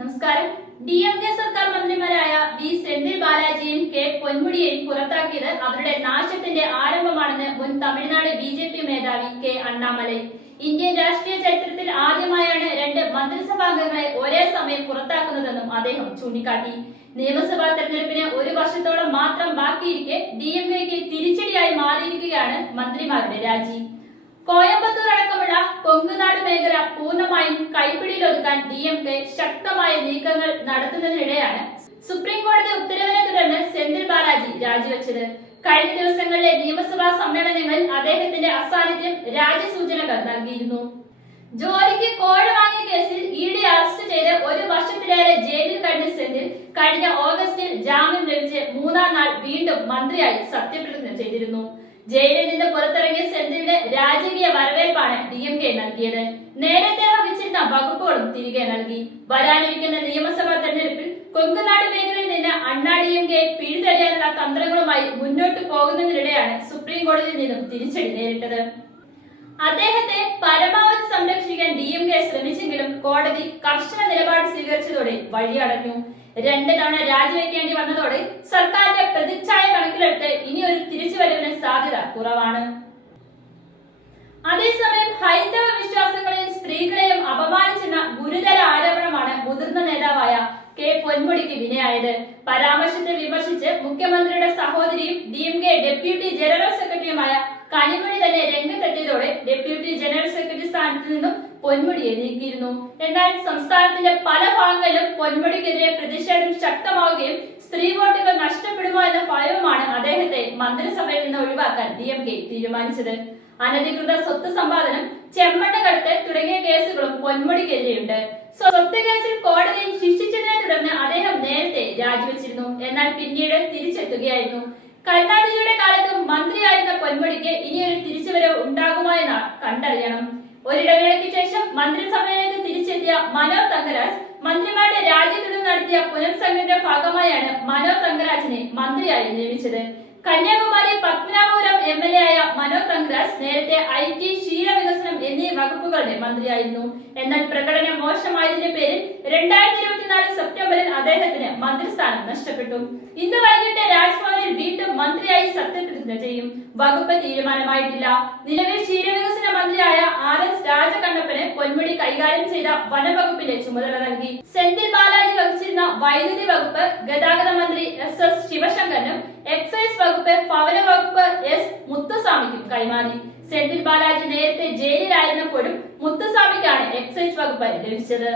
നമസ്കാരം. D M K സർക്കാർ മന്ത്രിമാരായ വി സെന്തിൽ ബാലാജിയും കെ പൊന്മുടിയെയും പുറത്താക്കിയത് അവരുടെ നാശത്തിന്റെ ആരംഭമാണെന്ന് മുൻ തമിഴ്നാട് ബി ജെ പി മേധാവി കെ അണ്ണാമലൈ. ഇന്ത്യൻ രാഷ്ട്രീയ ചരിത്രത്തിൽ ആദ്യമായാണ് രണ്ട് മന്ത്രിസഭാംഗങ്ങളെ ഒരേ സമയം പുറത്താക്കുന്നതെന്നും അദ്ദേഹം ചൂണ്ടിക്കാട്ടി. നിയമസഭാ തെരഞ്ഞെടുപ്പിന് ഒരു വർഷത്തോളം മാത്രം ബാക്കിയിരിക്കെ ഡി എം കെക്ക് തിരിച്ചടിയായി മാറിയിരിക്കുകയാണ് മന്ത്രിമാരുടെ രാജി. കോയമ്പത്തൂർ അടക്കമുള്ള കൊങ്കുനാട് മേഖല പൂർണമായും കൈപ്പിടിയിലൊതുക്കാൻ ഡി എം കെ ശക്തമായ നീക്കങ്ങൾ നടത്തുന്നതിനിടെയാണ് സുപ്രീം കോടതി ഉത്തരവിനെ തുടർന്ന് സെന്തിൽ ബാലാജി രാജിവെച്ചത്. കഴിഞ്ഞ ദിവസങ്ങളിലെ നിയമസഭാ സമ്മേളനങ്ങളിൽ അദ്ദേഹത്തിന്റെ അസാന്നിധ്യം രാജ്യസൂചനകൾ നൽകിയിരുന്നു. ജോലിക്ക് കോഴ വാങ്ങിയ കേസിൽ ഇ ഡി അറസ്റ്റ് ചെയ്ത് ഒരു വർഷത്തിലേറെ ജയിലിൽ കഴിഞ്ഞ സെന്തിൽ കഴിഞ്ഞ ഓഗസ്റ്റിൽ ജാമ്യം ലഭിച്ച് മൂന്നാം നാൾ വീണ്ടും മന്ത്രിയായി സത്യപ്രതിജ്ഞ ചെയ്തിരുന്നു. ജയിലിൽ നിന്ന് പുറത്തിറങ്ങിയ രാജകീയ വരവേൽപ്പാണ് ഡി എം കെ നൽകിയത്. നേരത്തെ വഹിച്ചിരുന്ന വകുപ്പുകളും തിരികെ നൽകി. വരാനിരിക്കുന്ന നിയമസഭാ തെരഞ്ഞെടുപ്പിൽ കൊങ്കുനാട് മേഖലയിൽ നിന്ന് അണ്ണാ ഡി എം കെ പിഴുതെറിയാനുള്ള തന്ത്രങ്ങളുമായി മുന്നോട്ട് പോകുന്നതിനിടെയാണ് സുപ്രീം കോടതിയിൽ നിന്നും തിരിച്ചടി നേരിട്ടത്. അദ്ദേഹത്തെ പരമാവധി സംരക്ഷിക്കാൻ ഡി എം കെ ശ്രമിച്ചെങ്കിലും കോടതി കർശന നിലപാട് സ്വീകരിച്ചതോടെ വഴിയടഞ്ഞു. രണ്ട് തവണ രാജിവെക്കേണ്ടി വന്നതോടെ സർക്കാരിന്റെ പ്രതിച്ഛായ കണക്കിലെടുത്ത് ഇനി ഒരു തിരിച്ചുവരവിന് സാധ്യത കുറവാണ്. അതേസമയം ഹൈന്ദവ വിശ്വാസങ്ങളെയും സ്ത്രീകളെയും അപമാനിച്ചെന്ന ഗുരുതര ആരോപണമാണ് മുതിർന്ന നേതാവായ കെ പൊന്മുടിക്ക് വിനയായത്. പരാമർശത്തെ വിമർശിച്ച് മുഖ്യമന്ത്രിയുടെ സഹോദരിയും D M K deputy general സെക്രട്ടറിയുമായ കനിമൊഴി തന്നെ രംഗത്തെത്തിയതോടെ ഡെപ്യൂട്ടി ജനറൽ സെക്രട്ടറി സ്ഥാനത്ത് നിന്നും പൊന്മുടിയെ നീക്കിയിരുന്നു. എന്നാൽ സംസ്ഥാനത്തിന്റെ പല ഭാഗങ്ങളിലും പൊന്മുടിക്കെതിരെ പ്രതിഷേധം ശക്തമാവുകയും സ്ത്രീ വോട്ടുകൾ നഷ്ടപ്പെടുമോ എന്ന ഭയവുമാണ് അദ്ദേഹത്തെ മന്ത്രിസഭയിൽ നിന്ന് ഒഴിവാക്കാൻ ഡി എം കെ തീരുമാനിച്ചത്. അനധികൃത സ്വത്ത് സമ്പാദനം ചെമ്മണ്ണ കടത്ത് തുടങ്ങിയ കേസുകളും പൊന്മുടിക്കെതിരെയുണ്ട്. സ്വത്ത് കേസിൽ കോടതിയിൽ ശിക്ഷിച്ചതിനെ തുടർന്ന് അദ്ദേഹം നേരത്തെ രാജിവെച്ചിരുന്നു. എന്നാൽ പിന്നീട് തിരിച്ചെത്തുകയായിരുന്നു. കരുണാനിധിയുടെ കാലത്തും മന്ത്രിയായിരുന്ന പൊന്മുടിക്ക് ഇനിയൊരു തിരിച്ചുവരവ് ഉണ്ടാകുമോ എന്ന് കണ്ടറിയണം. ഒരിടവേളയ്ക്ക് ശേഷം മന്ത്രിസഭയിലേക്ക് മനോ തങ്കരാജ് മന്ത്രിമാരുടെ രാജ്യത്തുനിന്ന് നടത്തിയ പുനഃസംഘടന ഭാഗമായാണ് മനോ തങ്കരാജിനെ മന്ത്രിയായി നിയമിച്ചത്. Kanyakumari Padmanabhapuram M L A ആയ മനോ തങ്കരാജ് നേരത്തെ ഐ ടി ക്ഷീരവികസനം എന്നീ വകുപ്പുകളുടെ മന്ത്രിയായിരുന്നു. എന്നാൽ പ്രകടനം മോശമായതിന്റെ പേരിൽ രണ്ടായിരത്തി ഇരുപത്തിനാല് സെപ്റ്റംബറിൽ അദ്ദേഹത്തിന് മന്ത്രിസ്ഥാനം നഷ്ടപ്പെട്ടു. ഇന്ന് വൈകിട്ട് രാജ്ഭവനിൽ വീണ്ടും മന്ത്രിയായി സത്യപ്രതിജ്ഞ ചെയ്യും. വകുപ്പ് തീരുമാനമായിട്ടില്ല. നിലവിൽ ക്ഷീരവികസന മന്ത്രിയായ കൈകാര്യം ചെയ്ത വനവകുപ്പിന്റെ ചുമതല നൽകി. സെന്തിൽ ബാലാജി വഹിച്ചിരുന്ന വൈദ്യുതി വകുപ്പ് ഗതാഗത മന്ത്രി എസ് എസ് ശിവശങ്കറിനും എക്സൈസ് വകുപ്പ് ഭവന വകുപ്പ് എസ് മുത്തുസ്വാമിക്കും കൈമാറി. സെന്തിൽ ബാലാജി നേരത്തെ ജയിലിലായിരുന്നപ്പോഴും മുത്തുസ്വാമിക്കാണ് എക്സൈസ് വകുപ്പ് ലഭിച്ചത്.